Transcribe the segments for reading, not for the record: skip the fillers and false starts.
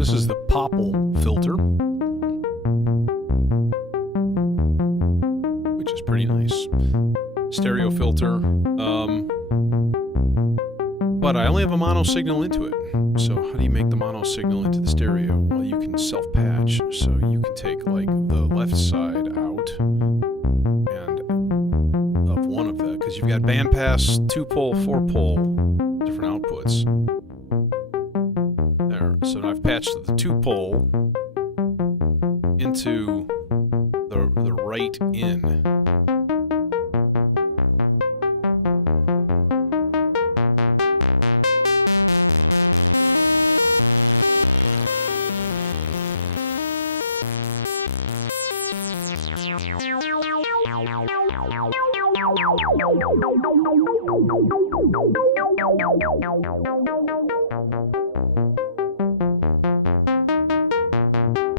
this is the popple filter, which is pretty nice. Stereo filter, but I only have a mono signal into it. So how do you make the mono signal into the stereo? Well, you can self-patch, so you can take like the left side out and of one of the, because you've got bandpass, 2-pole, 4-pole, different outputs. There, so now I've patched the 2-pole into the right in.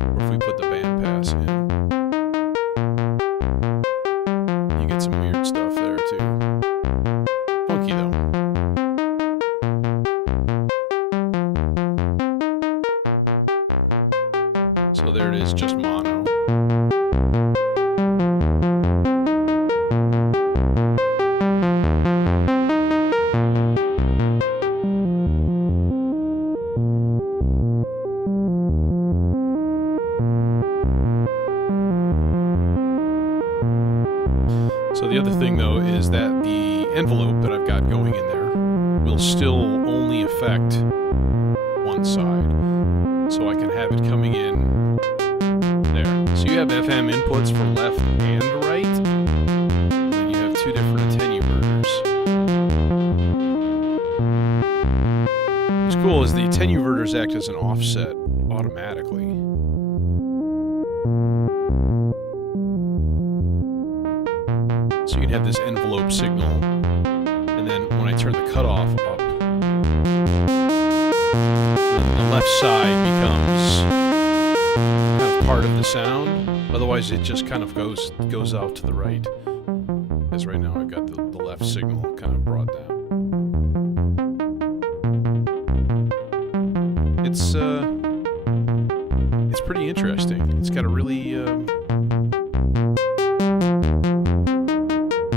Or if we put the bandpass in, you get some weird stuff there too. Funky though. So there it is, just mono. So the other thing though is that the envelope that I've got going in there will still only affect one side. So I can have it coming in there. So you have FM inputs for left and right, and then you have two different attenuverters. What's cool is the attenuverters act as an offset automatically. So you can have this envelope signal, and then when I turn the cutoff up, then the left side becomes kind of part of the sound. Otherwise, it just kind of goes out to the right. Because right now I've got the left signal kind of brought down. It's pretty interesting. It's got a really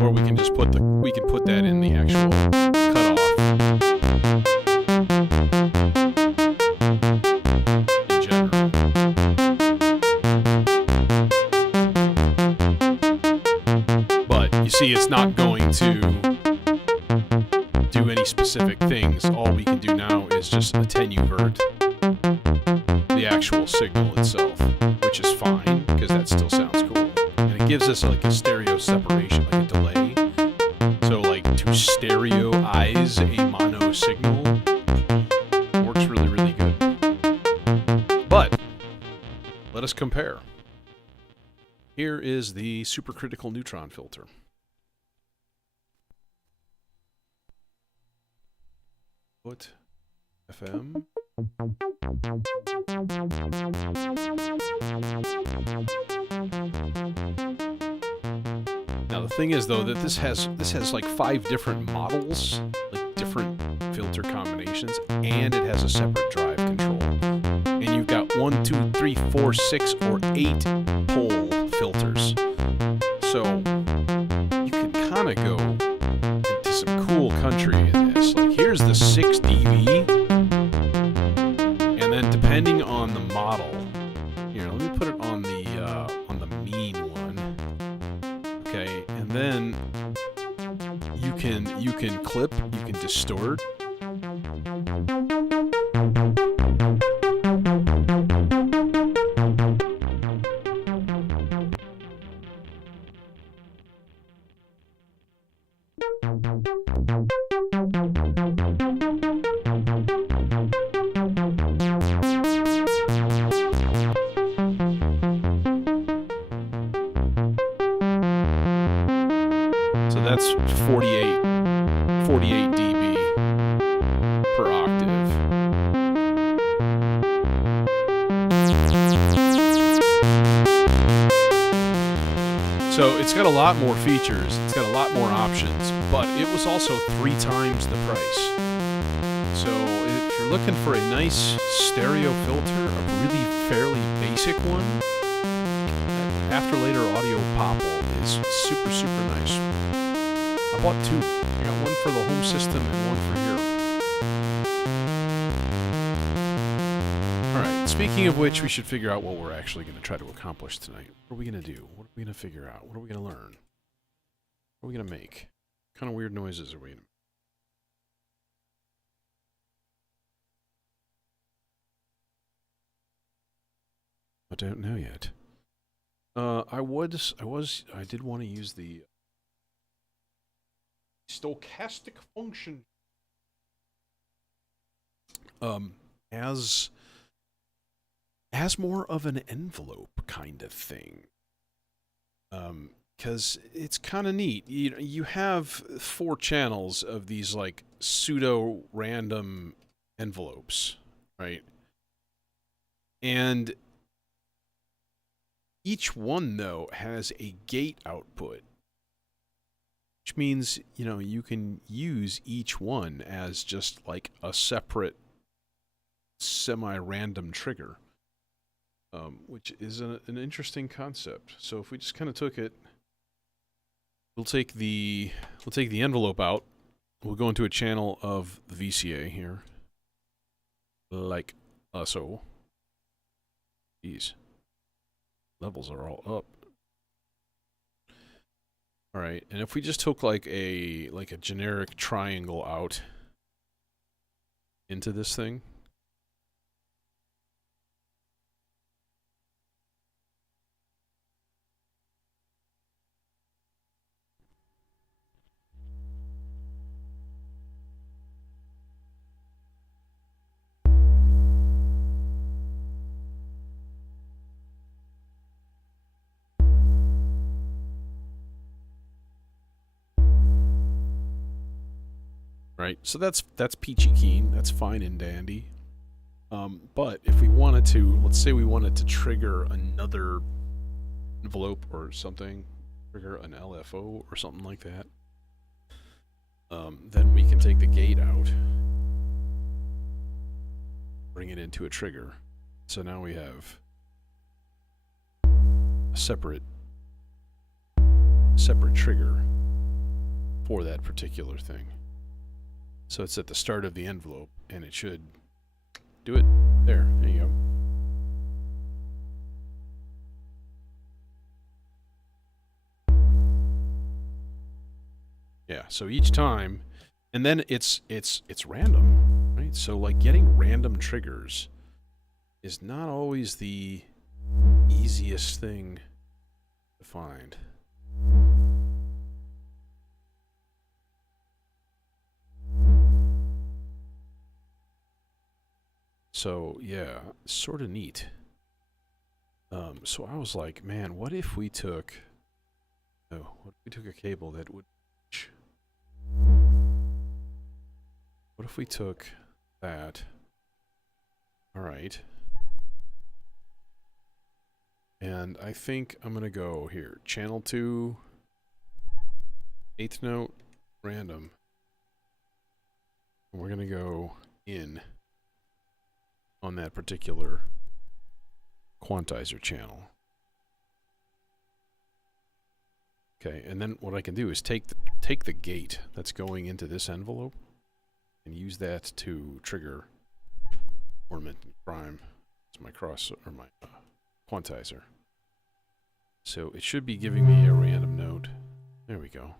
or we can just put that in the actual cutoff in general. But you see, it's not going to do any specific things. All we can do now is just attenuvert the actual signal itself, which is fine because that still sounds cool. And it gives us like a stereo separation, like a delay. So like to stereoize a mono signal works really, really good. But let us compare. Here is the supercritical neutron filter. Put FM. Now the thing is though that this has like 5 different models, like different filter combinations, and it has a separate drive control. And you've got 1, 2, 3, 4, 6, or 8 pole filters. So you can kind of go into some cool country in this. Like here's the 6 dB, and then depending on the model, here let me put it on the mean one. Okay, and then you can clip, you can distort. So that's 48 dB per octave. So it's got a lot more features, it's got a lot more options, but it was also 3 times the price. So if you're looking for a nice stereo filter, a really fairly basic one, After Later Audio Popple is super, super nice. I bought two. I got one for the home system and one for here. Alright, speaking of which, we should figure out what we're actually going to try to accomplish tonight. What are we going to do? What are we going to figure out? What are we going to learn? What are we going to make? What kind of weird noises are we going to make? I don't know yet. I did want to use the stochastic function as more of an envelope kind of thing. Because it's kind of neat. You have 4 channels of these like pseudo random envelopes, right? And each one, though, has a gate output, which means, you can use each one as just like a separate semi-random trigger, which is an interesting concept. So if we just kind of took it, we'll take the envelope out. We'll go into a channel of the VCA here, like so. Jeez. Levels are all up. All right, and if we just took like a generic triangle out into this thing, right? So that's peachy keen. That's fine and dandy. But if we wanted to, let's say we wanted to trigger another envelope or something, trigger an LFO or something like that, then we can take the gate out, bring it into a trigger. So now we have a separate trigger for that particular thing. So it's at the start of the envelope, and it should do it there. There you go. Yeah, so each time, and then it's random, right? So like getting random triggers is not always the easiest thing to find. So yeah, sort of neat. So I was like, man, what if we took a cable that would, what if we took that? All right. And I think I'm gonna go here, channel 2, 8th note, random. And we're gonna go in on that particular quantizer channel. Okay, and then what I can do is take the gate that's going into this envelope and use that to trigger ornament and prime. It's my my quantizer. So it should be giving me a random note. There we go.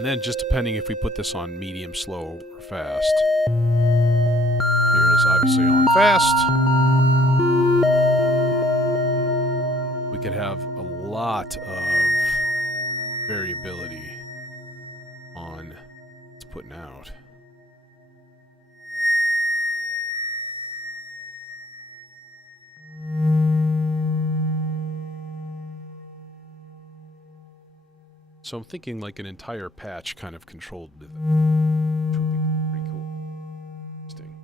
And then just depending if we put this on medium, slow, or fast. Here it is obviously on fast. We could have a lot of variability on what's putting out. So I'm thinking like an entire patch kind of controlled with it, which would be pretty cool. Interesting.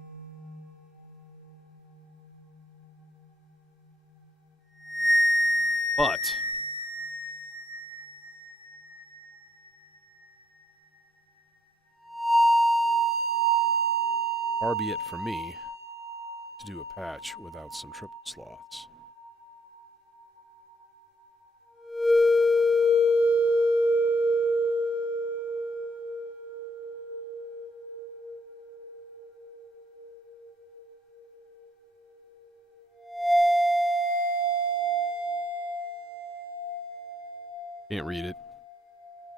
But far be it from me to do a patch without some triple sloths. Can't read it.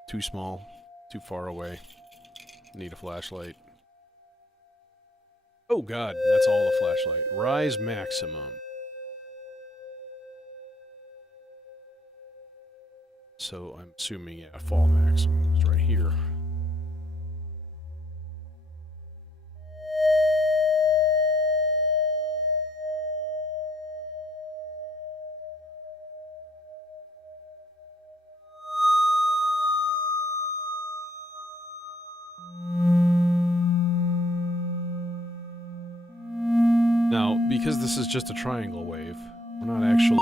Too small. Too far away. Need a flashlight. Oh god, that's all a flashlight. Rise maximum. So I'm assuming, yeah, fall maximum is right here. Now, because this is just a triangle wave, we're not actually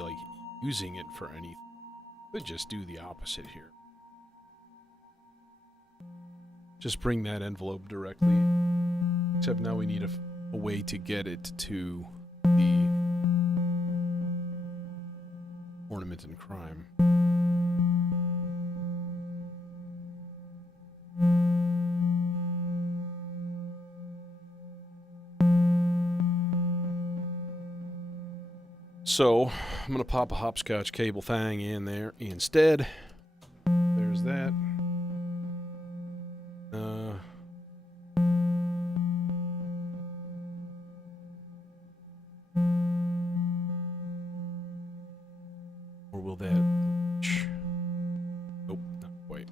like using it for anything. Could just do the opposite here. Just bring that envelope directly. Except now we need a way to get it to the ornament and crime. So, I'm going to pop a hopscotch cable thing in there instead. There's that. Or will that reach? Nope, not quite.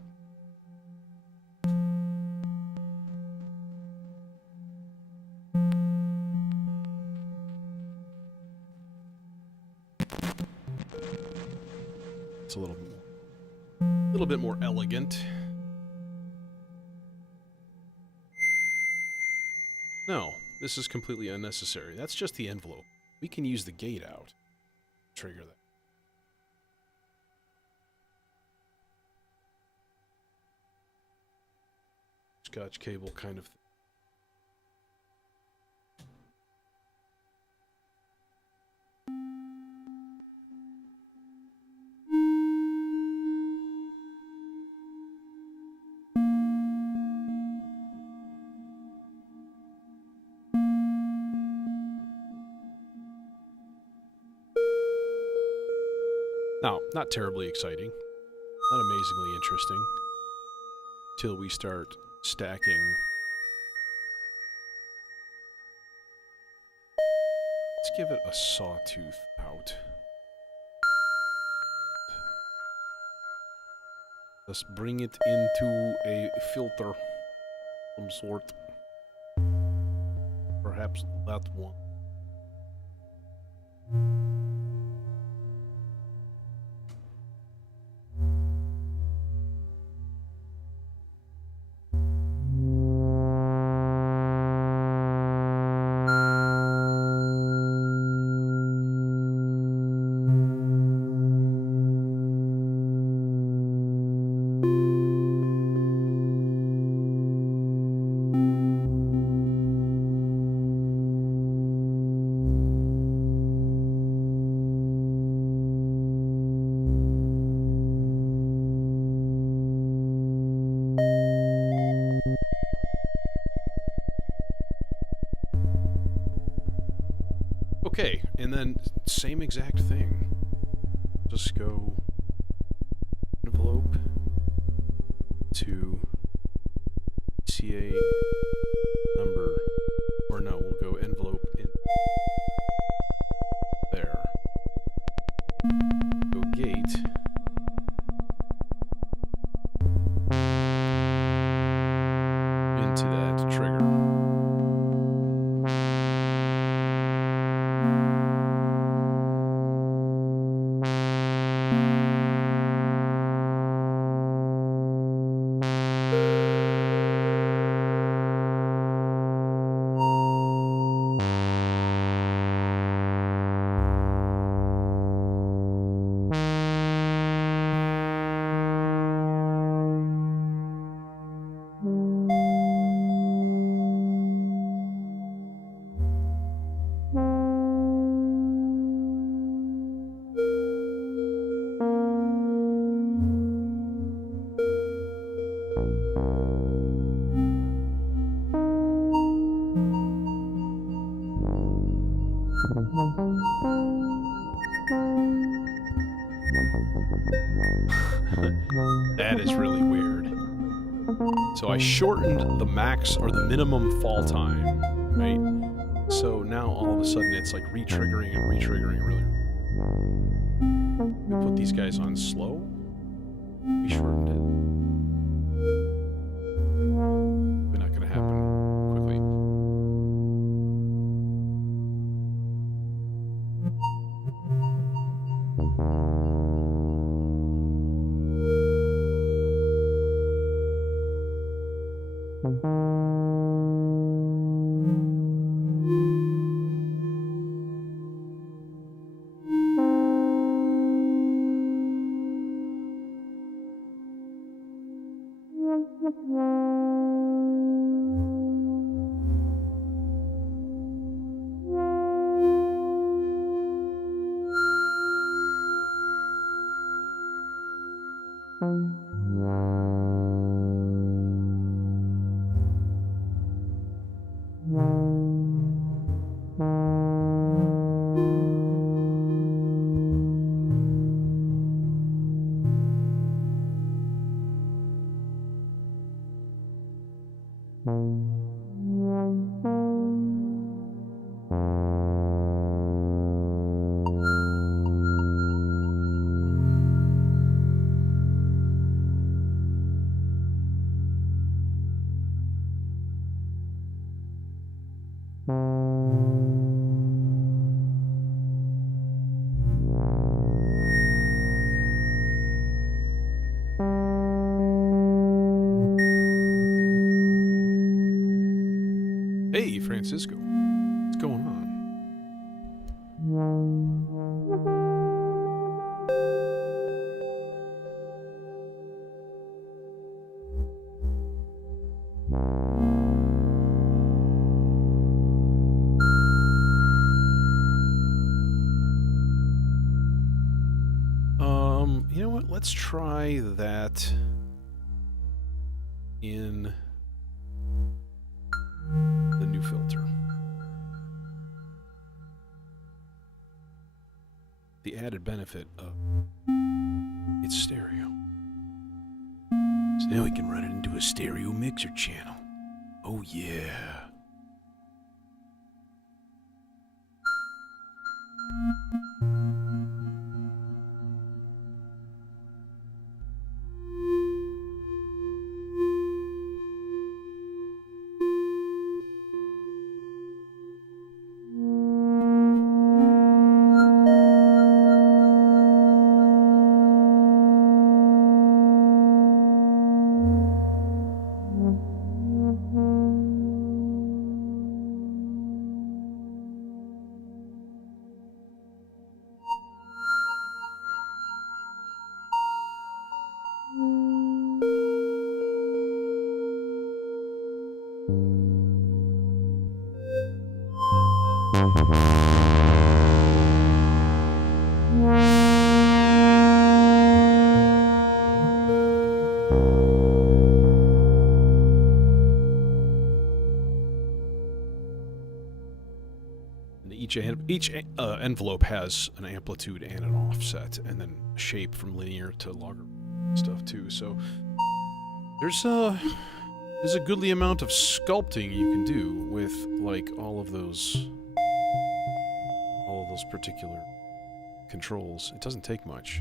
It's a little bit more elegant. No, this is completely unnecessary. That's just the envelope. We can use the gate out. Trigger that. Scotch cable kind of thing. Now, not terribly exciting, not amazingly interesting, till we start stacking. Let's give it a sawtooth out. Let's bring it into a filter of some sort. Perhaps that one. Okay, and then same exact thing. Just go That is really weird. So I shortened the max or the minimum fall time, right? So now all of a sudden it's like re-triggering and re-triggering really. We put these guys on slow. We shortened it. Probably not gonna happen quickly. Hey, Francisco. What's going on? You know what? Let's try that in the new filter. The added benefit of it's stereo. So now we can run it into a stereo mixer channel. Oh yeah. Each envelope has an amplitude and an offset, and then shape from linear to logarithmic stuff too. So there's a goodly amount of sculpting you can do with like all of those particular controls. It doesn't take much.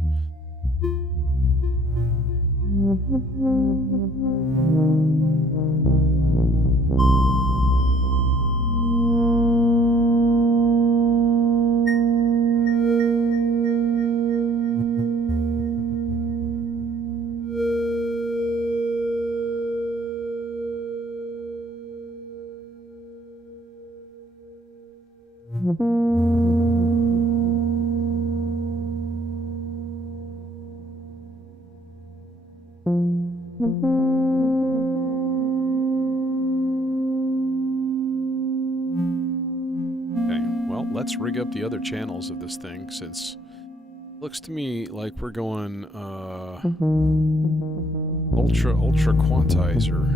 Let's rig up the other channels of this thing, since it looks to me like we're going ultra quantizer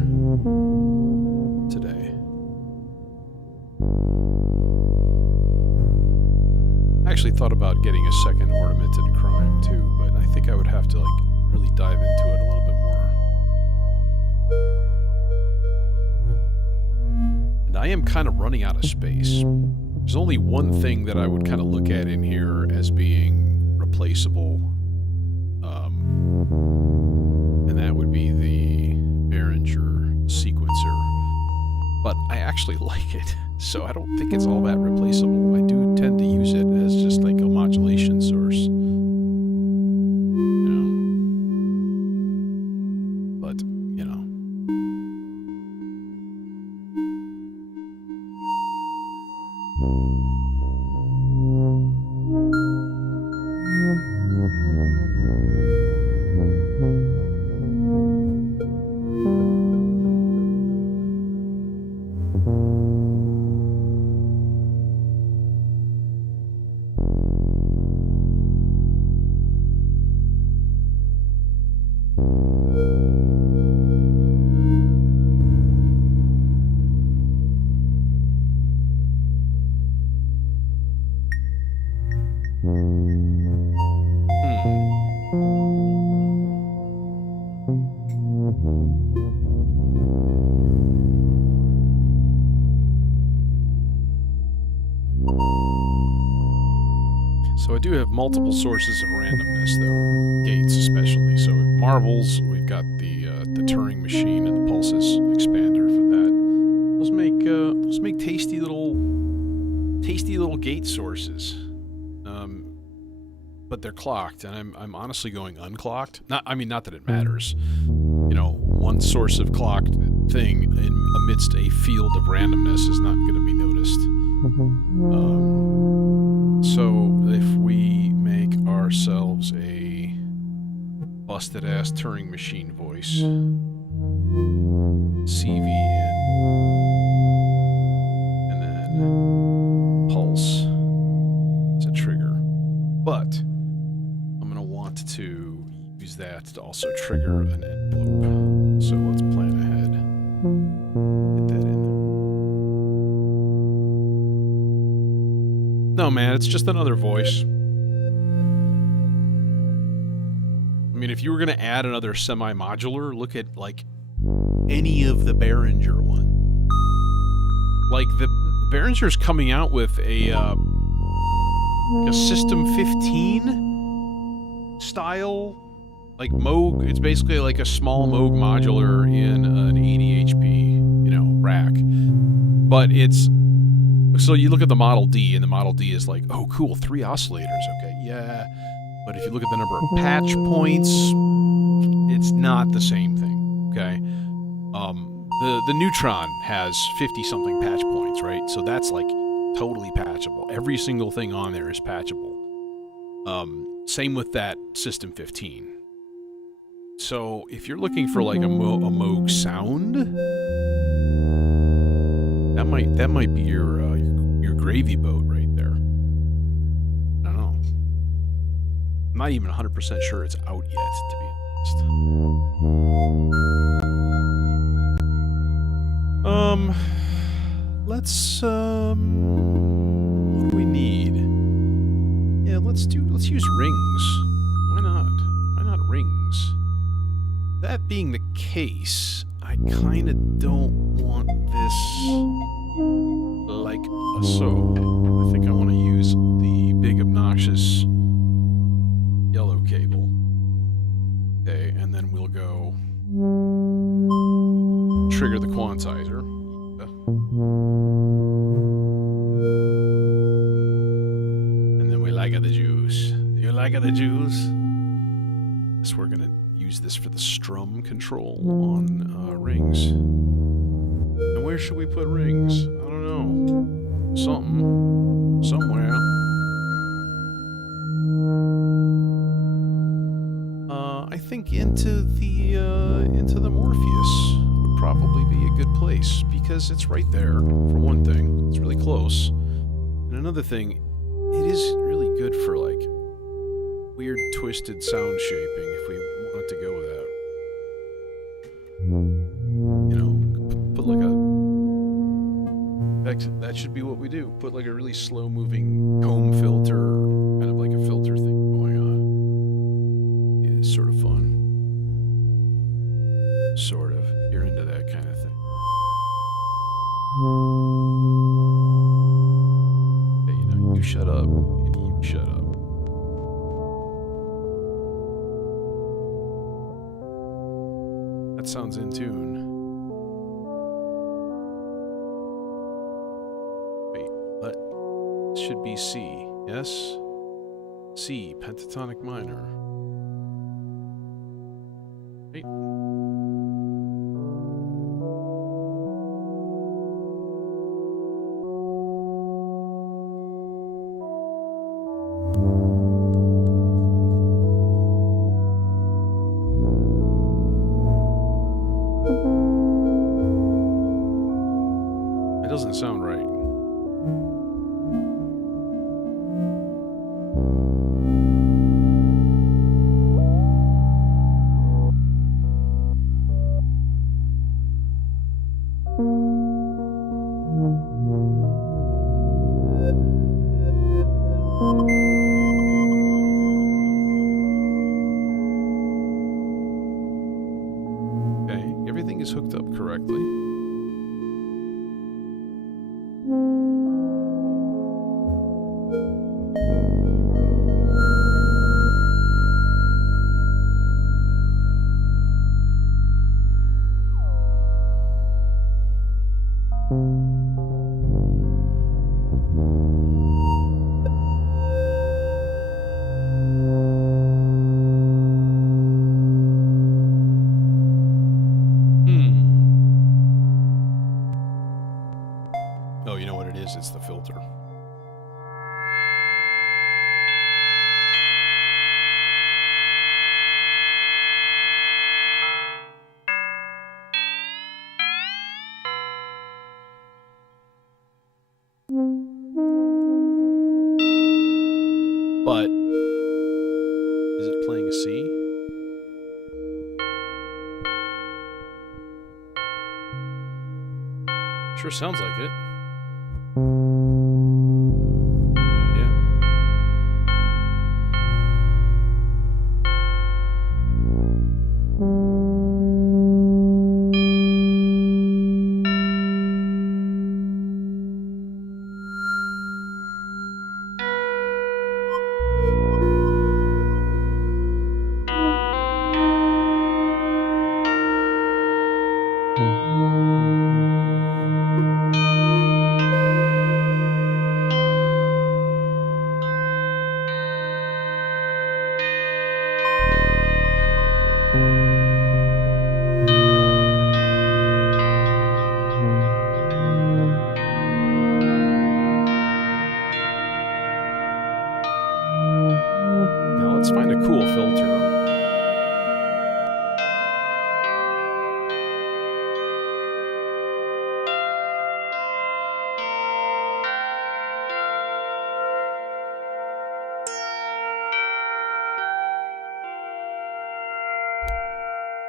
today. actually thought about getting a second ornamented crime too, but I think I would have to like really dive into it a little bit more. And I am kind of running out of space. There's only one thing that I would kind of look at in here as being replaceable, and that would be the Behringer sequencer. But I actually like it, so I don't think it's all that replaceable. I do tend to use it as just like a modulation source. You know. But, you know. So I do have multiple sources of randomness, though. Gates especially. So marbles, we've got the Turing machine and the pulses expander for that. Those make tasty little gate sources. But they're clocked, and I'm honestly going unclocked. Not that it matters. You know, one source of clocked thing amidst a field of randomness is not going to be noticed. So if we make ourselves a busted-ass Turing machine voice, CV in, and then pulse as a trigger. But I'm going to want to use that to also trigger an envelope. So let's plan ahead. Get that in. No, man, it's just another voice. I mean, if you were going to add another semi-modular, look at, like, any of the Behringer one. Like, the Behringer's coming out with a System 15 style, like, Moog. It's basically like a small Moog modular in an 80 HP, you know, rack. But it's... So you look at the Model D, and the Model D is like, oh, cool, 3 oscillators, okay, yeah. But if you look at the number of patch points, it's not the same thing, okay? The Neutron has 50-something patch points, right? So that's, like, totally patchable. Every single thing on there is patchable. Same with that System 15. So if you're looking for, like, a Moog sound, that might be your gravy boat right there. I don't know. I'm not even 100% sure it's out yet, to be honest. Let's what do we need? Yeah, let's use rings. Why not? Why not rings? That being the case, I kind of don't want this like so. I think I want to use the big obnoxious yellow cable. Okay, and then we'll go trigger the quantizer. And then we like the juice. You like the juice? So we're gonna use this for the strum control on rings. And where should we put rings? I don't know. Somewhere. I think into the Morpheus would probably be a good place because it's right there. For one thing, it's really close, and another thing, it is really good for like weird twisted sound shaping if we wanted to go with that. You know, put like a that should be what we do. Put like a really slow-moving comb filter, kind of like a filter thing going on. It is sort of fun. Sort of. You're into that kind of thing. Hey, you know, you shut up, and you shut up. That sounds in tune. Wait, what? This should be C, yes? C, pentatonic minor. Right? It doesn't sound right. Okay, everything is hooked up correctly. Oh, you know what it is? It's the filter. But is it playing a C? Sure sounds like it. Yeah. Now let's find a cool filter.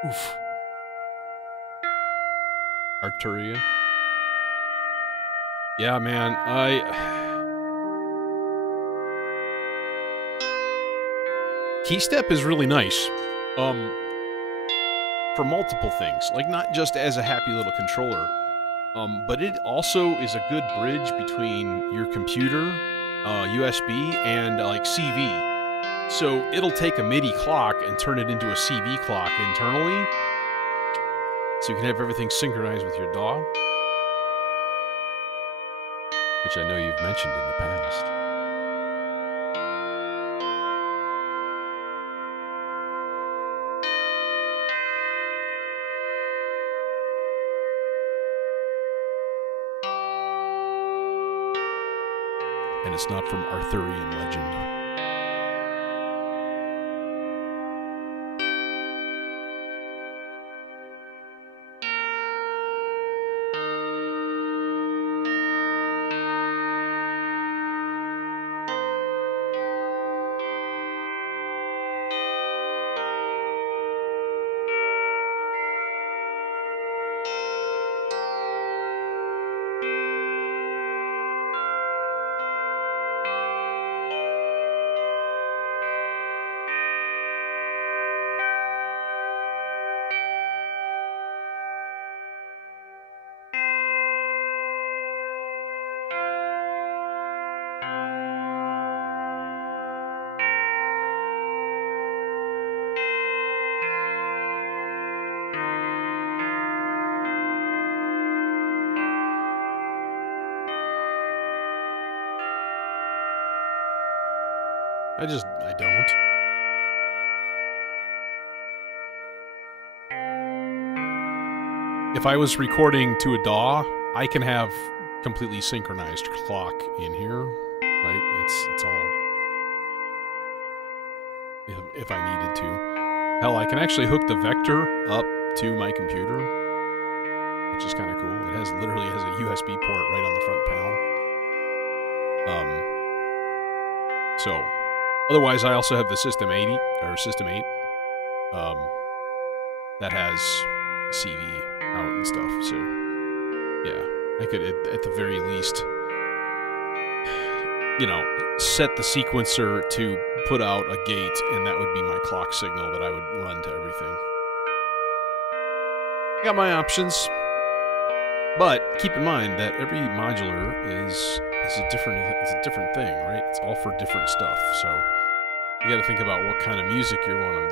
Oof. Arcturia. Yeah, man, Keystep is really nice. For multiple things. Like, not just as a happy little controller. But it also is a good bridge between your computer, USB, and, like, CV. So it'll take a MIDI clock and turn it into a CV clock internally. So you can have everything synchronized with your DAW. Which I know you've mentioned in the past. And it's not from Arthurian legend. I don't. If I was recording to a DAW, I can have completely synchronized clock in here, right? It's all if I needed to. Hell, I can actually hook the vector up to my computer, which is kind of cool. It literally has a USB port right on the front panel. So otherwise, I also have the System 8 that has CV out and stuff. So yeah, I could at the very least, set the sequencer to put out a gate, and that would be my clock signal that I would run to everything. I got my options, but keep in mind that every modular is a different thing, right? It's all for different stuff. So you got to think about what kind of music you want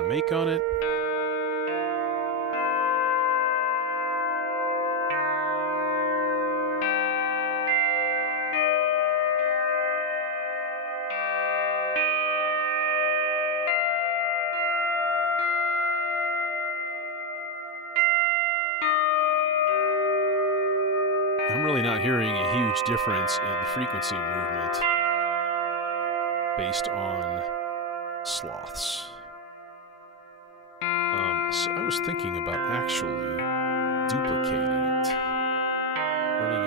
to make on it. I'm really not hearing a huge difference in the frequency movement based on sloths. So I was thinking about actually duplicating it, running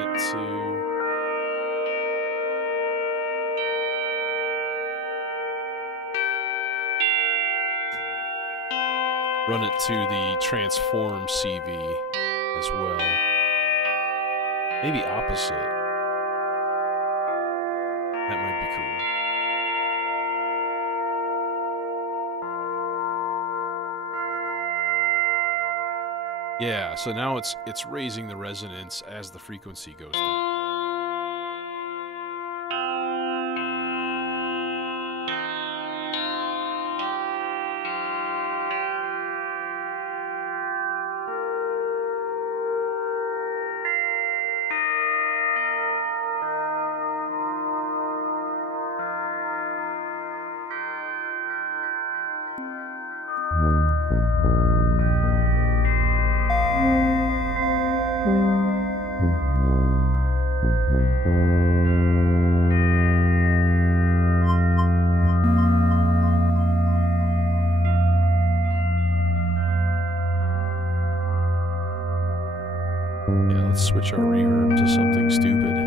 it to the transform CV as well. Maybe opposite. That might be cool. Yeah, so now it's raising the resonance as the frequency goes down. Yeah, let's switch our reverb to something stupid.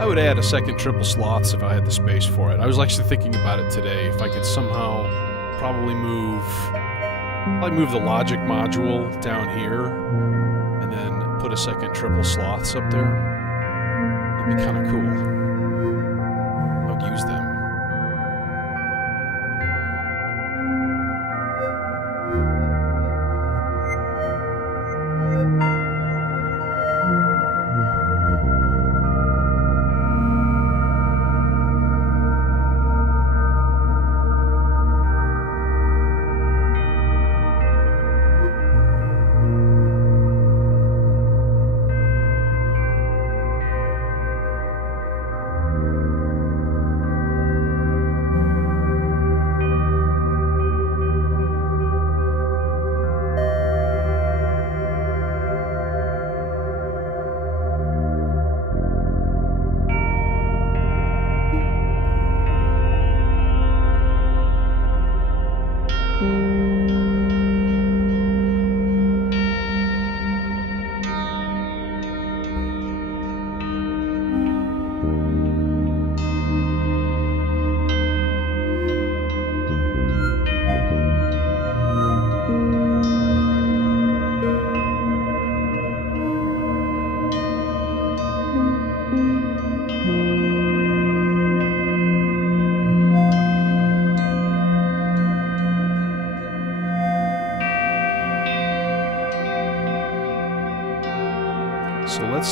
I would add a second triple sloths if I had the space for it. I was actually thinking about it today. If I could somehow probably move the logic module down here and then put a second triple sloths up there. That'd be kind of cool. I would use them.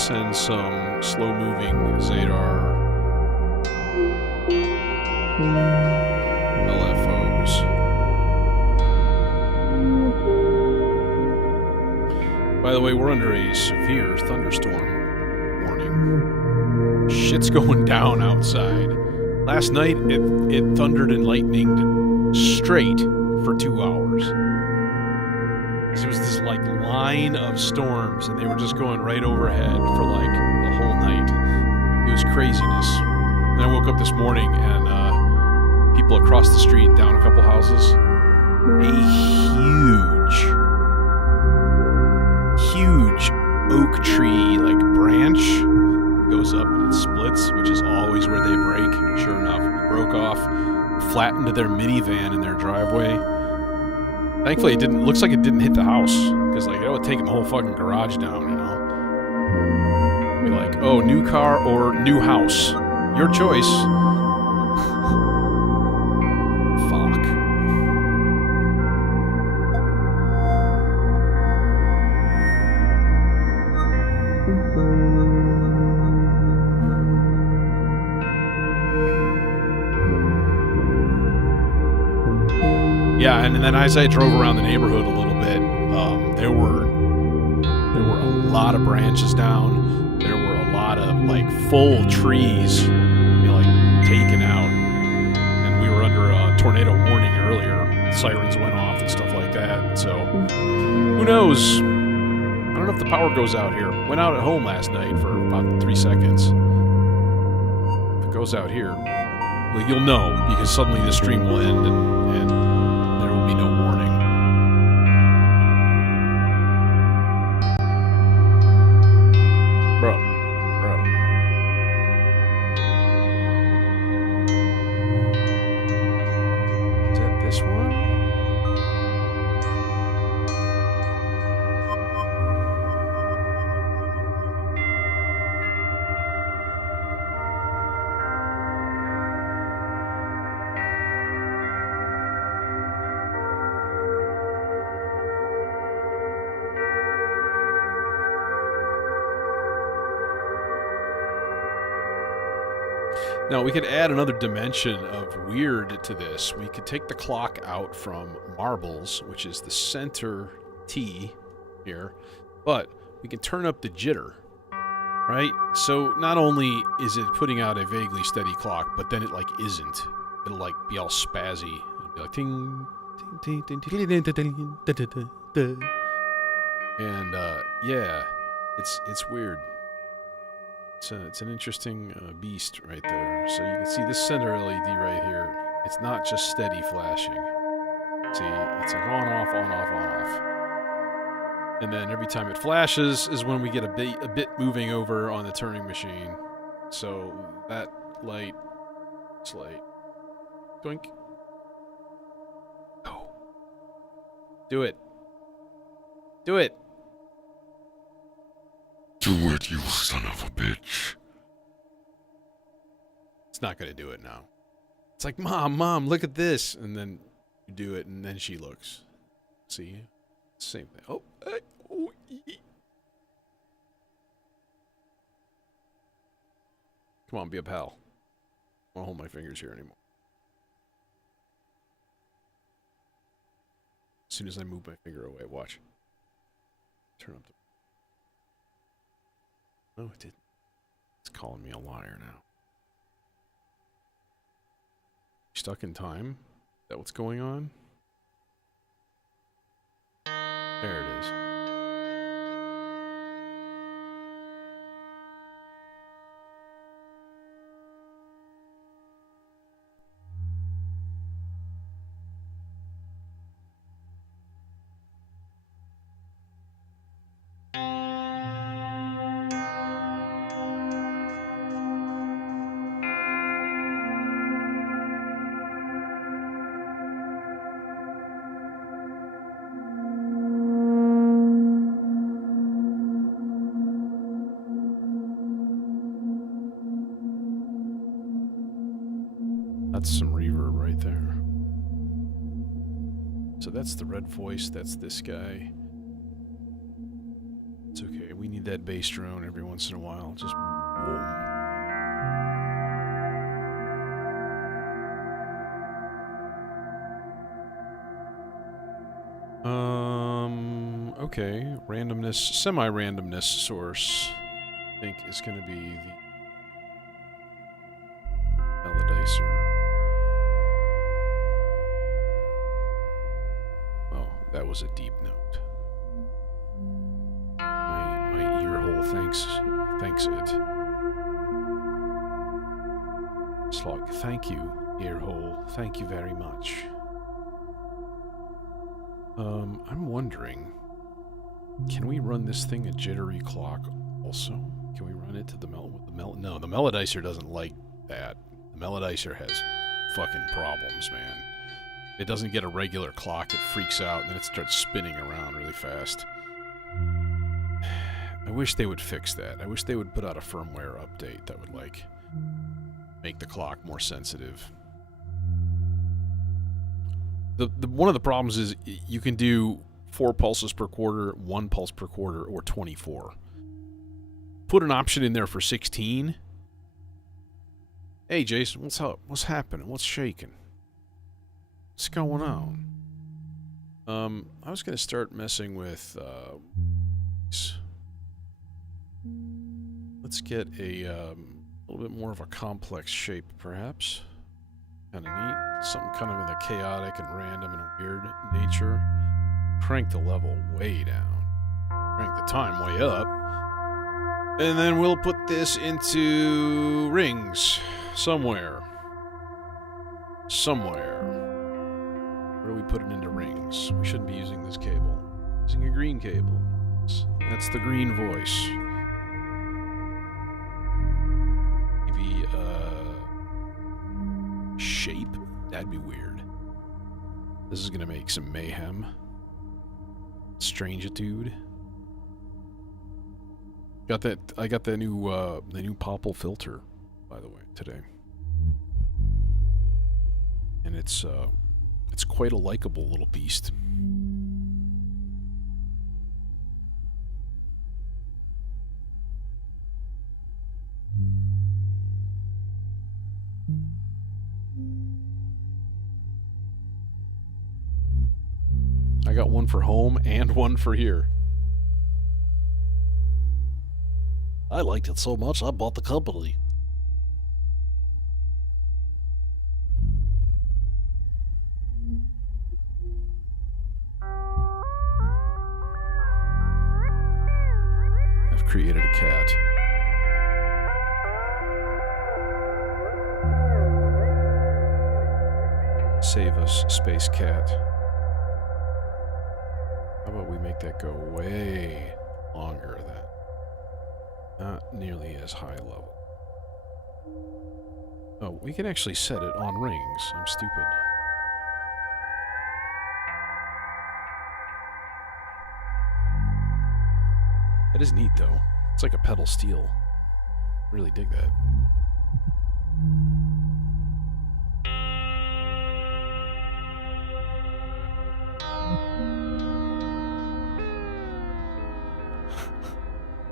send some slow-moving Zadar LFOs. By the way, we're under a severe thunderstorm warning. Shit's going down outside. Last night, it thundered and lightninged straight for 2 hours. So it was this, like, line of storms, and they were just going right overhead for, like, the whole night. It was craziness. Then I woke up this morning, and people across the street, down a couple houses, a huge oak tree, like, branch goes up and it splits, which is always where they break. Sure enough, it broke off, flattened their minivan in their driveway. Thankfully, it didn't. Looks like it didn't hit the house, because like it would take the whole fucking garage down, you know. Be like, oh, new car or new house, your choice. Fuck. Yeah, and then as I drove around the neighborhood a little bit, there were a lot of branches down. There were a lot of like full trees, you know, like taken out. And we were under a tornado warning earlier. Sirens went off and stuff like that. So who knows? I don't know if the power goes out here. Went out at home last night for about 3 seconds. If it goes out here, well, you'll know, because suddenly the stream will end and there will be no warning. Bro. Is that this one? Now, we could add another dimension of weird to this. We could take the clock out from marbles, which is the center T here, but we can turn up the jitter, right? So not only is it putting out a vaguely steady clock, but then it, like, isn't. It'll, like, be all spazzy. It'll be like, ting, ting, ting, ting, ting, ting, ting, ting. And, yeah, it's weird. It's an interesting beast right there. So you can see this center LED right here. It's not just steady flashing. See, it's like on, off, on, off, on, off. And then every time it flashes is when we get a bit moving over on the turning machine. So that light, this light, doink. Oh. Do it. Do it. Do it, you son of a bitch. It's not going to do it now. It's like, Mom, look at this. And then you do it, and then she looks. See? Same thing. Oh, oh. Come on, be a pal. I don't hold my fingers here anymore. As soon as I move my finger away, watch. Turn up the... No, it didn't. It's calling me a liar now. Stuck in time? Is that what's going on? There it is. That's some reverb right there. So that's the red voice, that's this guy. It's okay, we need that bass drone every once in a while. Just boom. Okay, randomness, semi-randomness source, I think is going to be the melodizer. Oh, that was a deep note. My ear hole thanks it. It's like, thank you, ear hole, thank you very much. I'm wondering, can we run this thing a jittery clock also? Can we run it to the no, the melodizer doesn't like that. The melodizer has fucking problems, man. It doesn't get a regular clock, it freaks out, and then it starts spinning around really fast. I wish they would fix that. I wish they would put out a firmware update that would, like, make the clock more sensitive. One of the problems is you can do 4 pulses per quarter, 1 pulse per quarter, or 24. Put an option in there for 16. Hey, Jason, what's up? What's happening? What's shaking? What's going on? I was going to start messing with... let's get a little bit more of a complex shape, perhaps. Kind of neat. Something kind of in the chaotic and random and weird nature. Crank the level way down. Crank the time way up. And then we'll put this into rings. Somewhere. Where do we put it into rings? We shouldn't be using this cable. Using a green cable. That's the green voice. Maybe, shape? That'd be weird. This is gonna make some mayhem. Strangitude. I got the new Popple filter, by the way, today. And it's quite a likable little beast. I got one for home and one for here. I liked it so much, I bought the company. I've created a cat. Save us, space cat. How about we make that go way longer then? Not nearly as high level. Oh, we can actually set it on rings. I'm stupid. That is neat, though. It's like a pedal steel. Really dig that.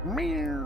Meow.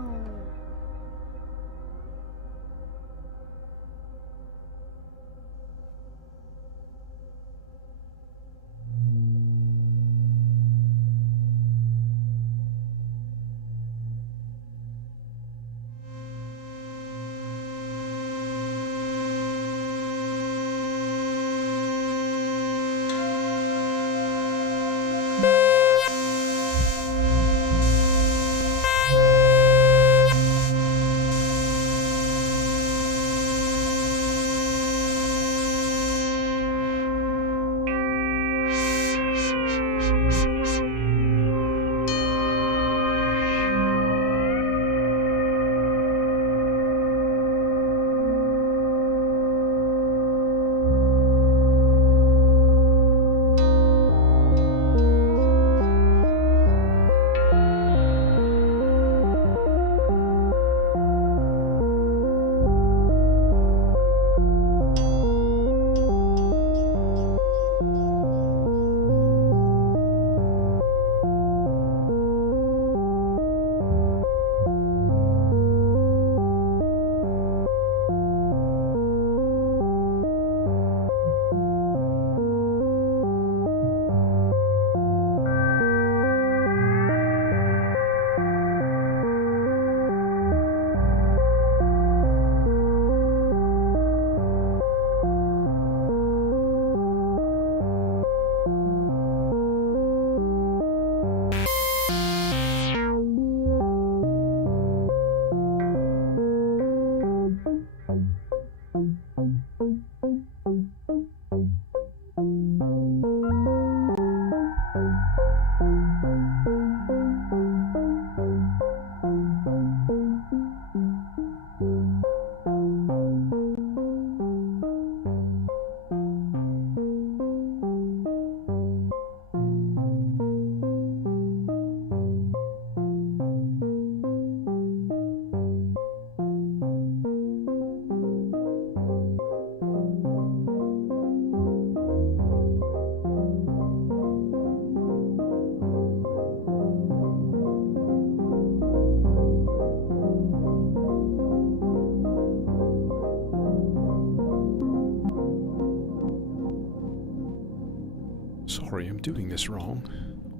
sorry, I'm doing this wrong.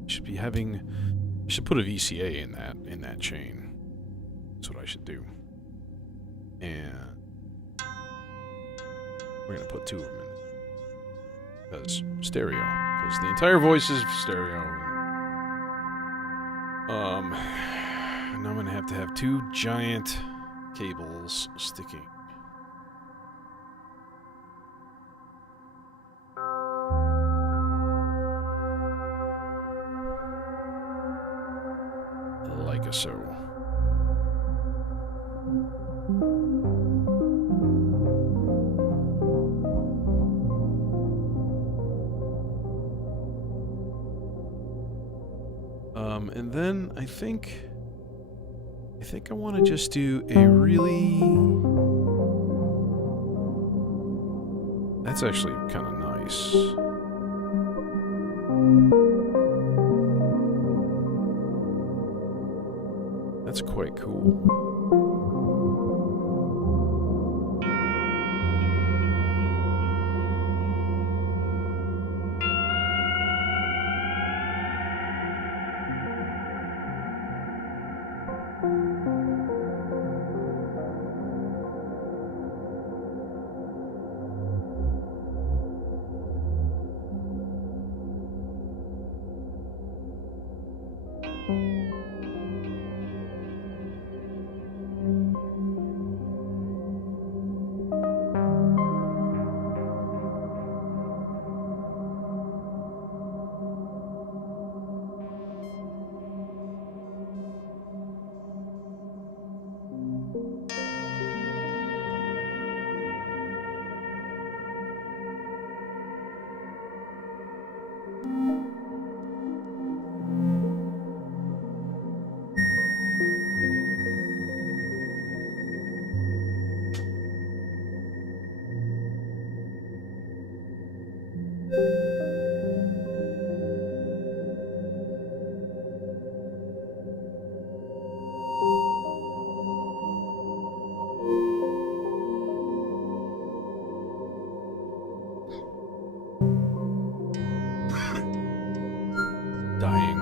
Should be having. I should put a VCA in that chain. That's what I should do. And we're gonna put 2 of them in. Because stereo. Because the entire voice is stereo. Now I'm gonna have 2 giant cables sticking. Like so. And then I think I want to just do a really. That's actually kind of nice. That's quite cool. Dying.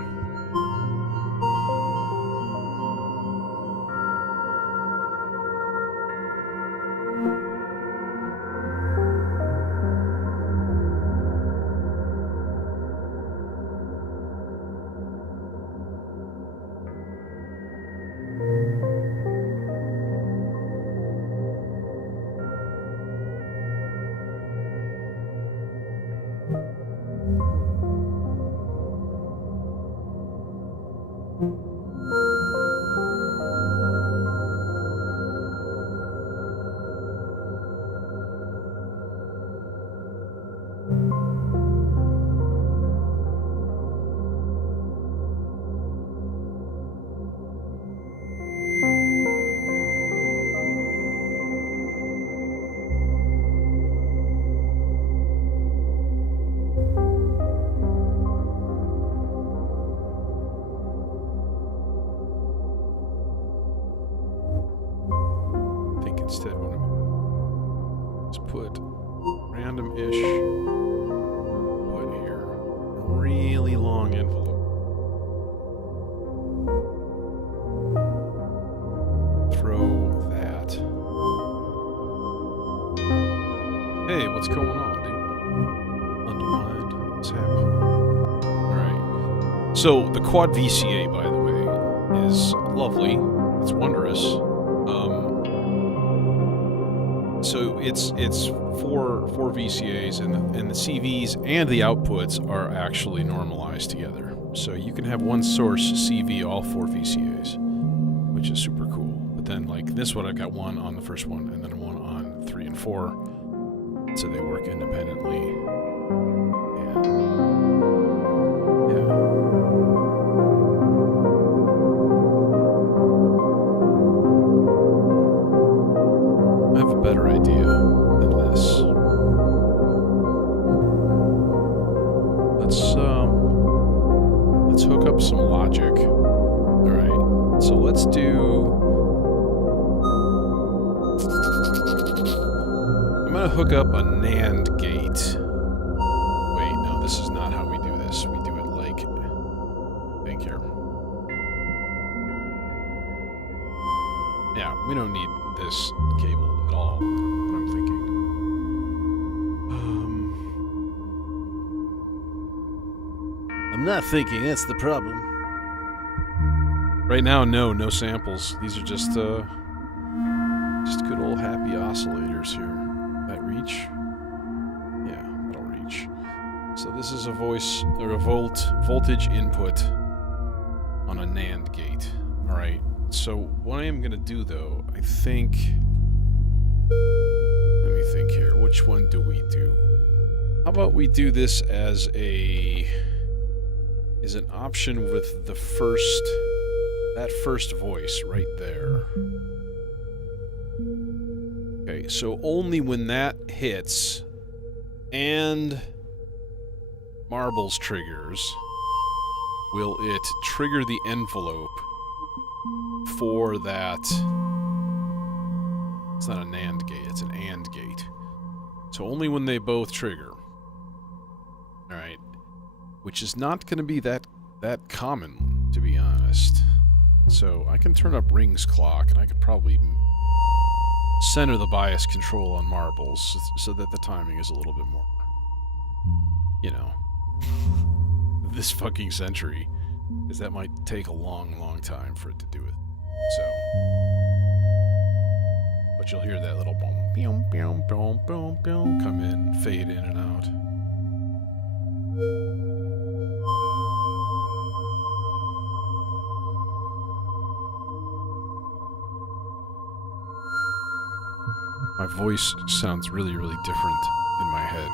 Instead, what let's put random-ish put here. A really long envelope. Throw that. Hey, what's going on, dude? Undermined. What's happening? Alright. So, the quad VCA, by the way, is lovely. It's wondrous. So it's 4 VCAs, and the CVs and the outputs are actually normalized together. So you can have one source CV all 4 VCAs, which is super cool. But then, like this one, I've got one on the first one, and then one on 3 and 4, so they work independently. And yeah. Better idea than this. Let's hook up some logic. All right, so let's do. I'm gonna hook up a NAND gate. Wait, no, this is not how we do this. I'm not thinking, that's the problem. Right now, no samples. These are just good old happy oscillators here. That reach? Yeah, that'll reach. So this is a voice or a voltage input on a NAND gate. All right. So what I am gonna do though, I think. Let me think here. Which one do we do? How about we do this as an option with the that first voice right there. Okay, so only when that hits and marbles triggers will it trigger the envelope for that. It's not a NAND gate, it's an AND gate. So only when they both trigger. Alright. Which is not going to be that common, to be honest. So I can turn up Ring's clock, and I could probably center the bias control on marbles so that the timing is a little bit more, you know, this fucking century. Because that might take a long time for it to do it. So... But you'll hear that little boom, boom, boom, boom, boom, boom come in, fade in and out. My voice sounds really different in my head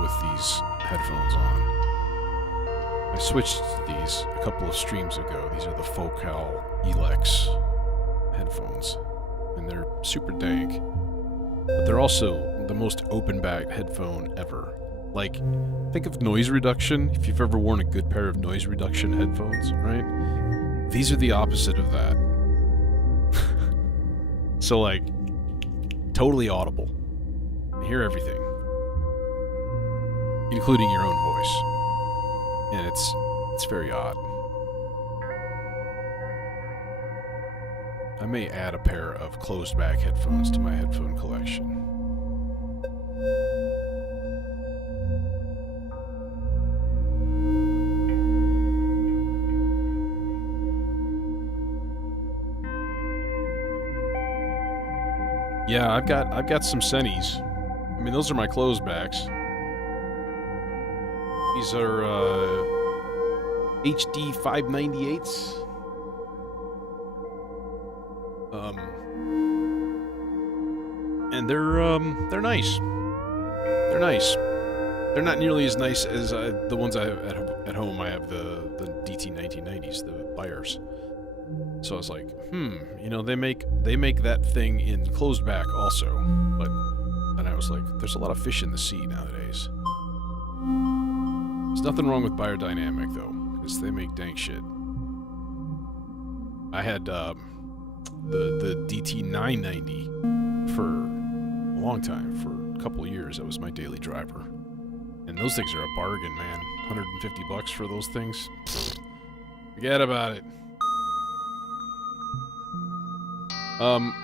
with these headphones on. I switched to these a couple of streams ago. These are the Focal Elex headphones. And they're super dank, but they're also the most open-backed headphone ever. Like, think of noise reduction, if you've ever worn a good pair of noise reduction headphones, right? These are the opposite of that. So, like, totally audible. You hear everything. Including your own voice. And it's very odd. I may add a pair of closed-back headphones to my headphone collection. Yeah, I've got some Senis. I mean, those are my closed-backs. These are HD 598s. And they're nice. They're nice. They're not nearly as nice as the ones I have at home. I have the DT 1990s, the Buyers. So I was like, you know, they make that thing in closed back also. But then I was like, there's a lot of fish in the sea nowadays. There's nothing wrong with Biodynamic though, because they make dank shit. I had the DT 990 for a long time, for a couple of years. That was my daily driver. And those things are a bargain, man. $150 for those things. Forget about it.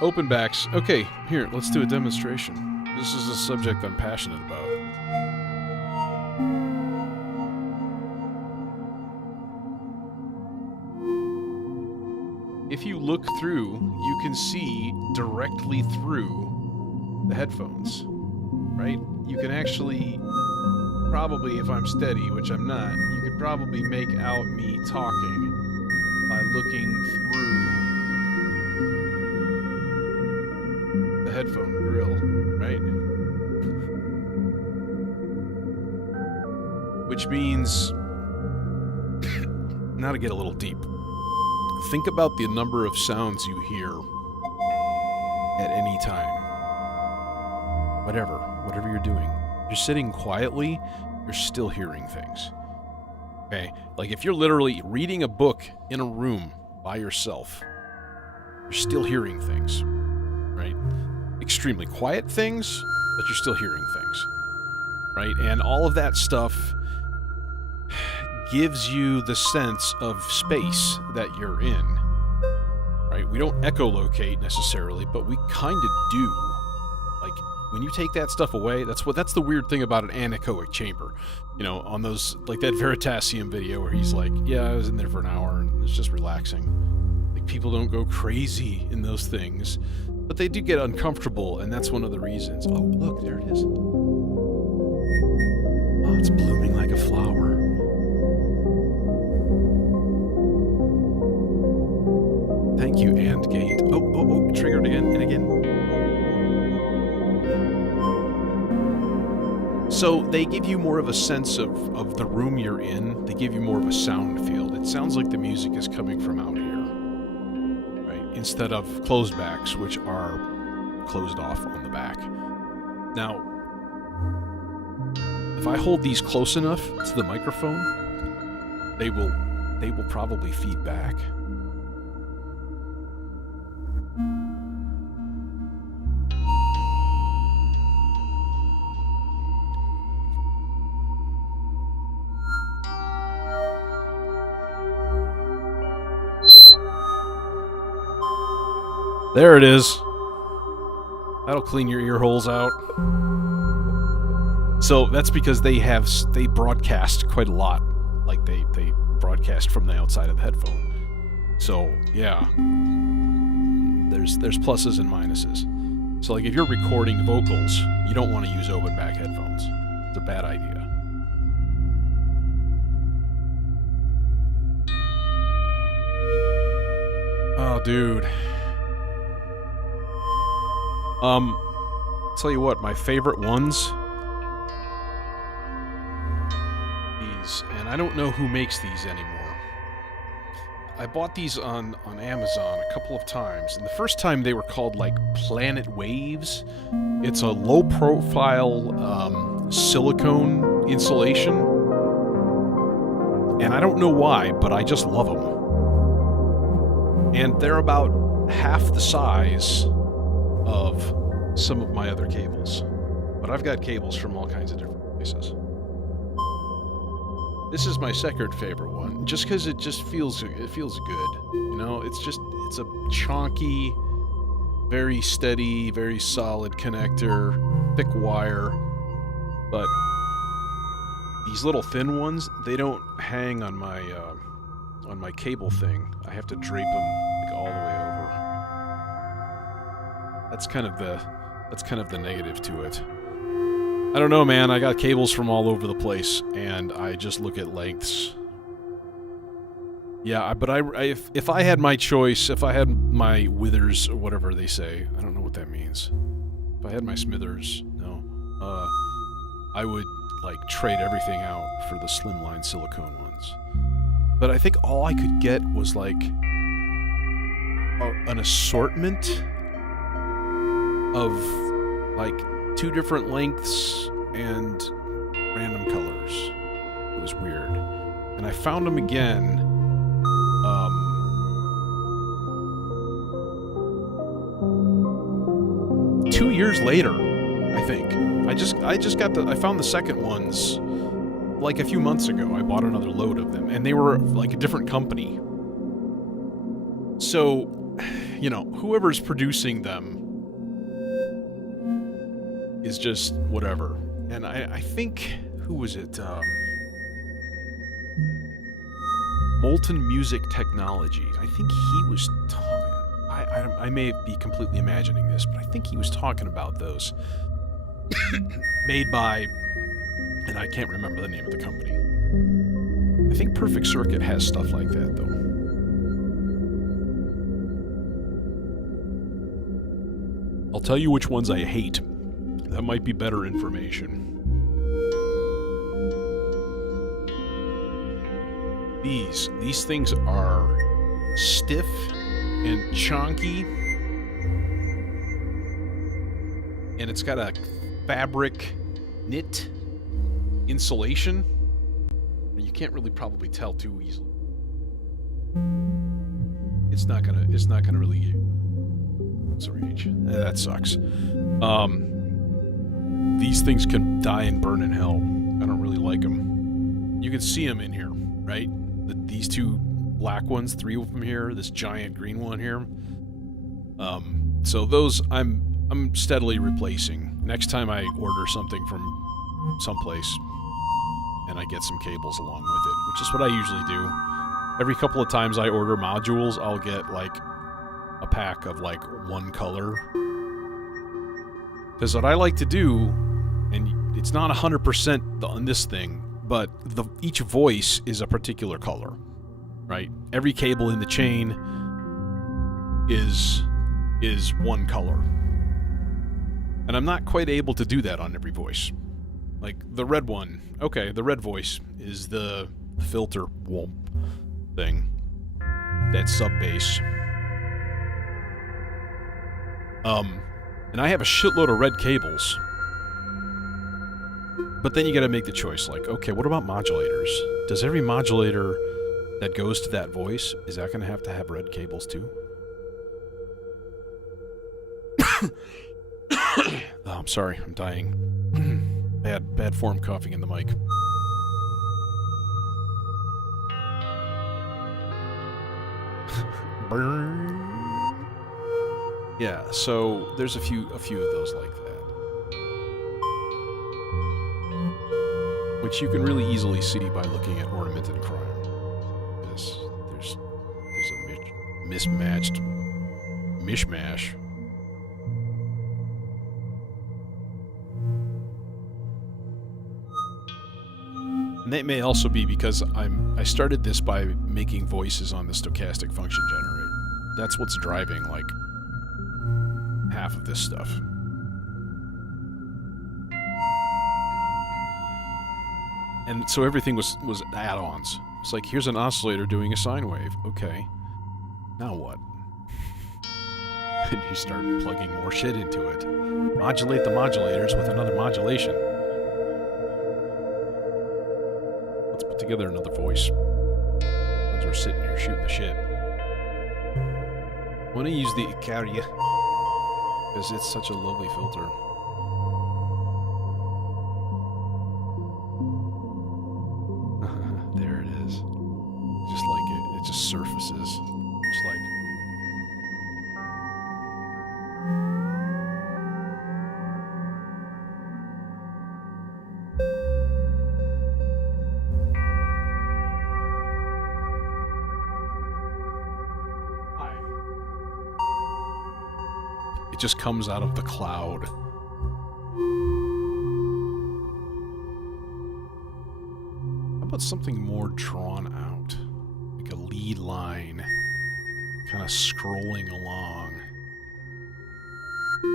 Open backs. Okay, here, let's do a demonstration. This is a subject I'm passionate about. If you look through, you can see directly through the headphones, right? You can actually, probably if I'm steady, which I'm not, you could probably make out me talking by looking through the headphone grill, right? Which means, now to get a little deep, think about the number of sounds you hear at any time. Whatever you're doing. You're sitting quietly, you're still hearing things. Okay? Like if you're literally reading a book in a room by yourself, you're still hearing things. Right? Extremely quiet things, but you're still hearing things. Right? And all of that stuff gives you the sense of space that you're in. Right? We don't echolocate necessarily, but we kind of do. Like, when you take that stuff away, that's the weird thing about an anechoic chamber. You know, on those, like that Veritasium video where he's like, yeah, I was in there for an hour and it's just relaxing. Like, people don't go crazy in those things, but they do get uncomfortable, and that's one of the reasons. Oh, look, there it is. Oh, it's blooming like a flower. Thank you, and gate. Oh, triggered again and again. So they give you more of a sense of the room you're in. They give you more of a sound field. It sounds like the music is coming from out here, right? Instead of closed backs, which are closed off on the back. Now, if I hold these close enough to the microphone, they will probably feed back. There it is. That'll clean your ear holes out. So that's because they broadcast quite a lot. Like they broadcast from the outside of the headphone. So yeah, there's pluses and minuses. So like if you're recording vocals, you don't want to use open back headphones. It's a bad idea. Oh, dude. Tell you what, my favorite ones. These, and I don't know who makes these anymore. I bought these on Amazon a couple of times, and the first time they were called like Planet Waves. It's a low-profile silicone insulation, and I don't know why, but I just love them. And they're about half the size of some of my other cables, but I've got cables from all kinds of different places. This is my second favorite one, just because it feels good. You know, it's a chonky, very steady, very solid connector, thick wire. But these little thin ones, they don't hang on my cable thing. I have to drape them like all the way over. That's kind of the negative to it. I don't know, man. I got cables from all over the place, and I just look at lengths. Yeah, but if I had my choice, if I had my withers or whatever they say, I don't know what that means. If I had my smithers, no, I would like trade everything out for the slimline silicone ones. But I think all I could get was like an assortment of like 2 different lengths and random colors. It was weird. And I found them again 2 years later, I think. I found the second ones like a few months ago. I bought another load of them, and they were like a different company. So, you know, whoever's producing them is just whatever. And I think, who was it? Molten Music Technology. I think he was I may be completely imagining this, but I think he was talking about those made by, and I can't remember the name of the company. I think Perfect Circuit has stuff like that, though. I'll tell you which ones I hate. That might be better information. These things are stiff and chunky, and it's got a fabric knit insulation. You can't really probably tell too easily. It's not gonna really. Sorry, H. That sucks. These things can die and burn in hell. I don't really like them. You can see them in here, right? These 2 black ones, 3 of them here, this giant green one here. So those I'm I'm steadily replacing. Next time I order something from someplace and I get some cables along with it, which is what I usually do. Every couple of times I order modules, I'll get like a pack of like one color. Because what I like to do, and it's not 100% on this thing, but each voice is a particular color, right? Every cable in the chain is one color. And I'm not quite able to do that on every voice. Like the red one, okay, the red voice is the filter whoomp thing. That sub bass. And I have a shitload of red cables. But then you gotta make the choice, like, okay, what about modulators? Does every modulator that goes to that voice, is that gonna have to have red cables too? Oh, I'm sorry, I'm dying. Bad form coughing in the mic. Yeah, so there's a few of those like that, which you can really easily see by looking at ornamented crime. There's a mismatched mishmash. And that may also be because I started this by making voices on the stochastic function generator. That's what's driving like half of this stuff. And so everything was add-ons. It's like, here's an oscillator doing a sine wave. Okay. Now what? And you start plugging more shit into it. Modulate the modulators with another modulation. Let's put together another voice. Once we're sitting here shooting the shit. I want to use the Icaria because it's such a lovely filter. There it is. Just like it. It just surfaces. Just like... It just comes out of the cloud. How about something more drawn out? Like a lead line. Kind of scrolling along.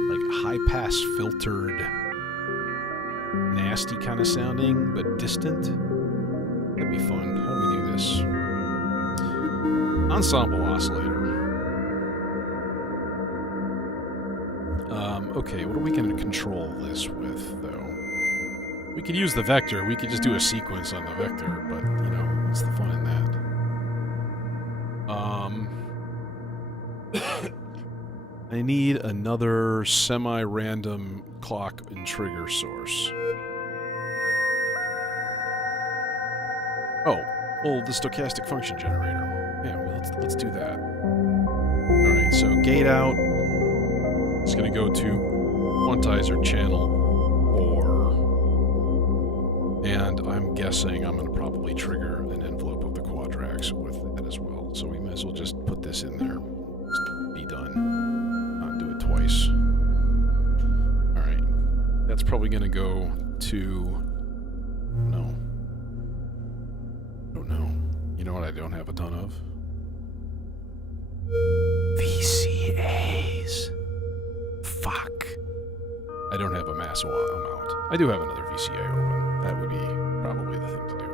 Like high-pass filtered. Nasty kind of sounding, but distant. That'd be fun. How do we do this? Ensemble oscillator. Okay, what are we going to control this with, though? We could use the vector. We could just do a sequence on the vector, but, you know, what's the fun in that? I need another semi-random clock and trigger source. Oh, well, the stochastic function generator. Yeah, well, let's do that. Alright, so gate out. It's going to go to quantizer channel 4. And I'm guessing I'm going to probably trigger an envelope of the quadrax with that as well. So we might as well just put this in there. Just be done. Not do it twice. Alright. That's probably going to go to... No. I don't know. You know what I don't have a ton of? VCAs. Fuck. I don't have a mass amount. I do have another VCA open. That would be probably the thing to do.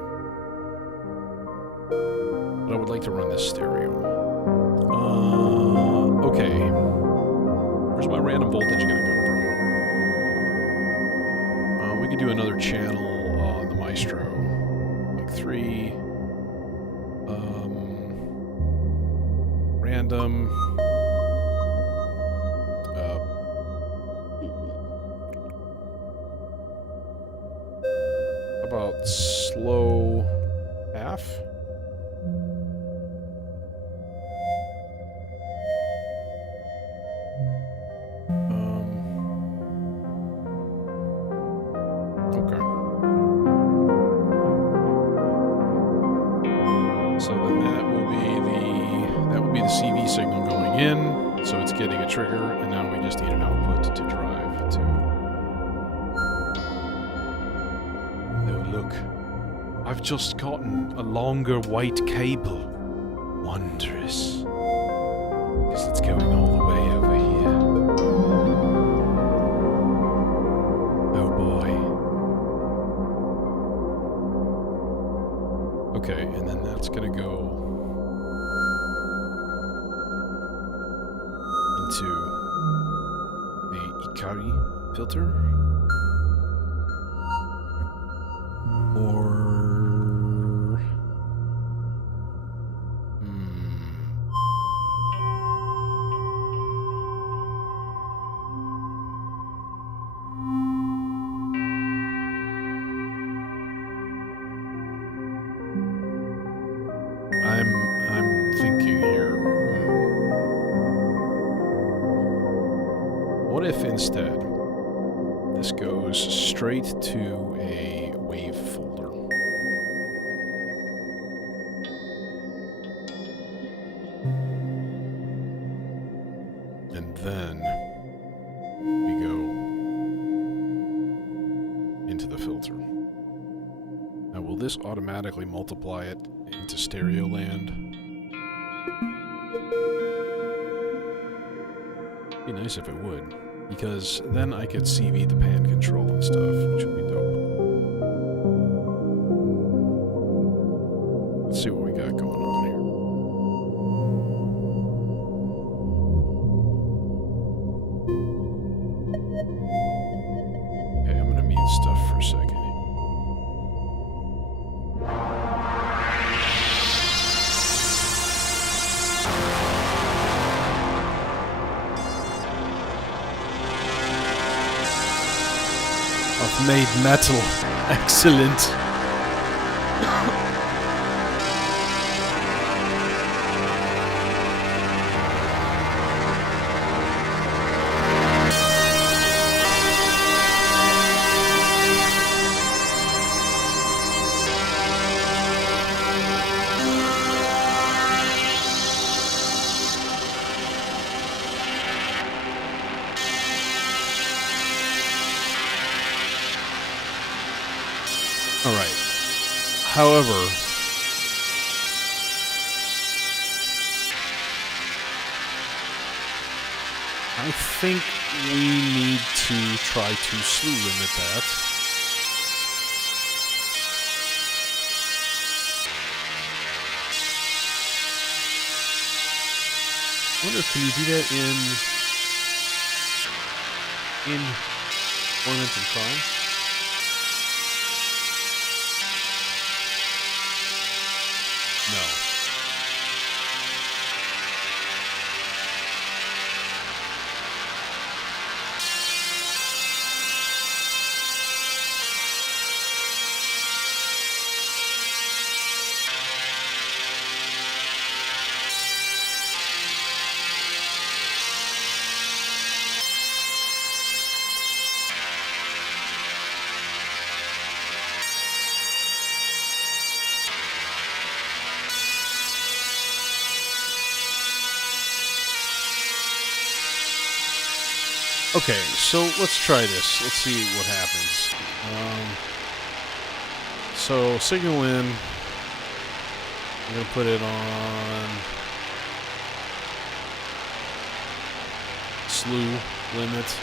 But I would like to run this stereo. Okay. Where's my random voltage going to come from? We could do another channel on the Maestro. Like 3. Random. About slow half. in, so it's getting a trigger, and now we just need an output to drive to. Oh, look. I've just gotten a longer white cable. Wondrous. Because it's going all the way over here. Oh boy. Okay, and then that's gonna go into the Ikari filter. Or... I'm thinking here. What if instead this goes straight to a wave folder? And then we go into the filter. Now, will this automatically multiply it into stereo land? Be nice if it would, because then I could CV the pan control and stuff, which would be dope. Let's see what we got going on here. Okay, I'm gonna mute stuff for a second. I've made metal. Excellent. Alright. However, I think we need to try to slew limit that. I wonder if can you do that in Ornament and Prime? No. Okay, so let's try this. Let's see what happens. So signal in. I'm gonna put it on slew limit.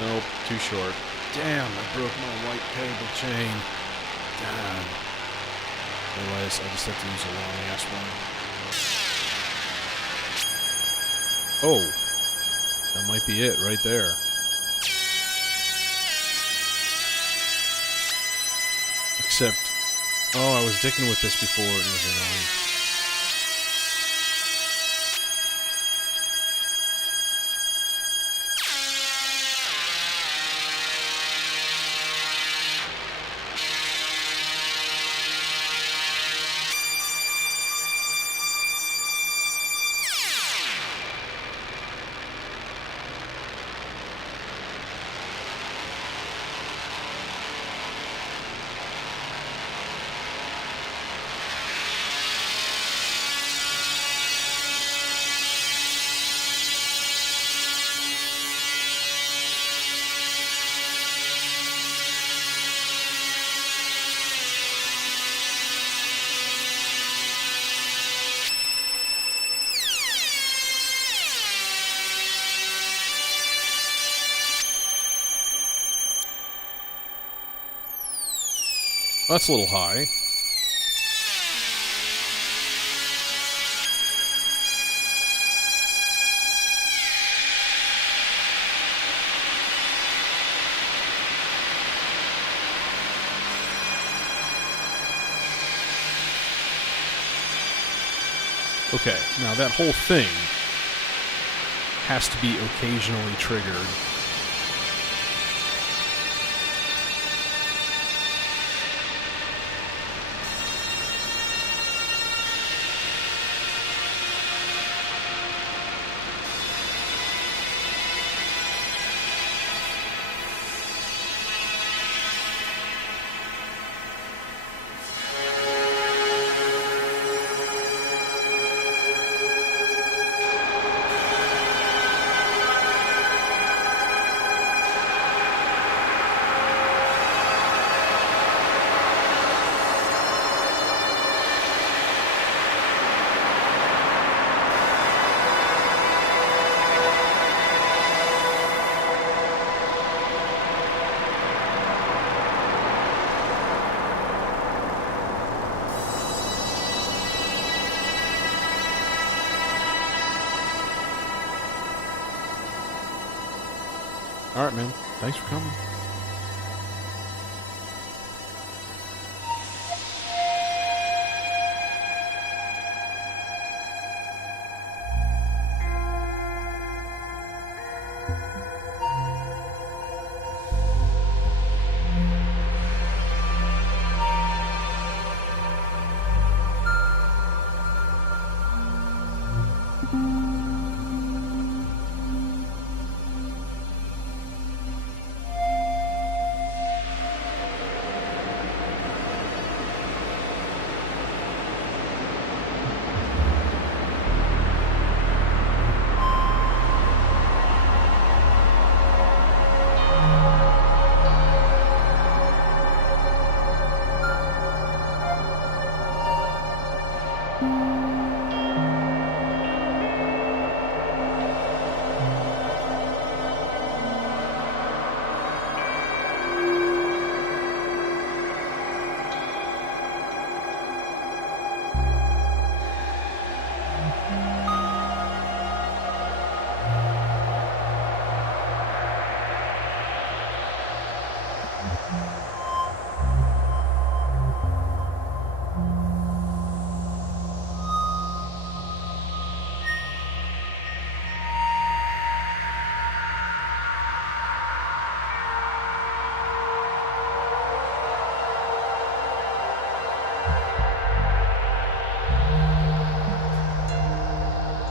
Nope, too short. Damn, I broke my white cable chain. Damn. Otherwise, I just have to use a long ass one. Oh, that might be it right there. Except, oh, I was dicking with this before and it was annoying. That's a little high. Okay, now that whole thing has to be occasionally triggered. All right, man. Thanks for coming.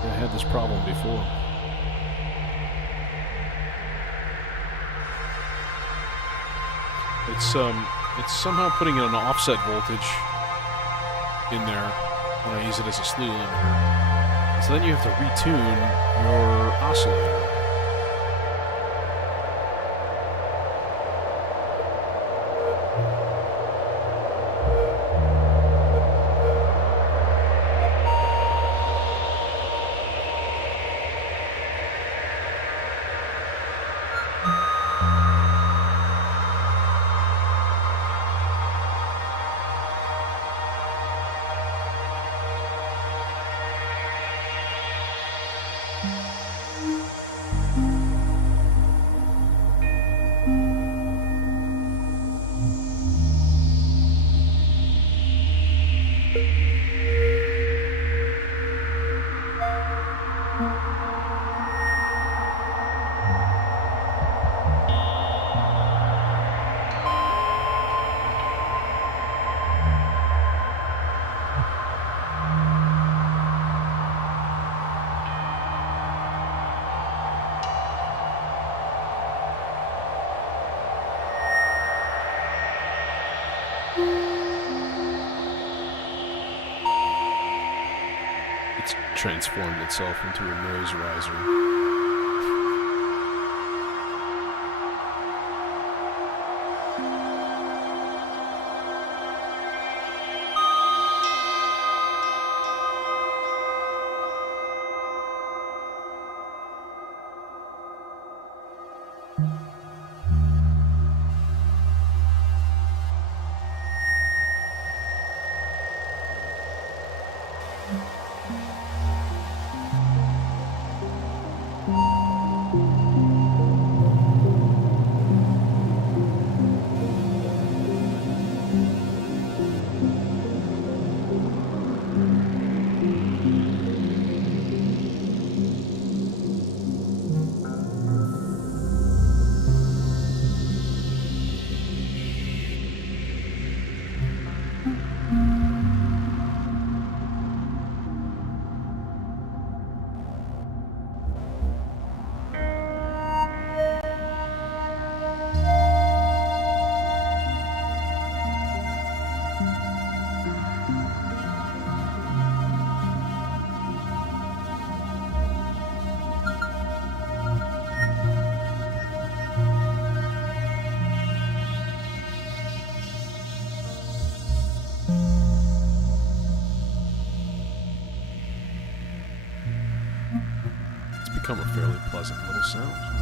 I had this problem before. It's somehow putting an offset voltage in there when I use it as a slew limiter. So then you have to retune your oscillator. It's transformed itself into a noise riser. become a fairly pleasant little sound.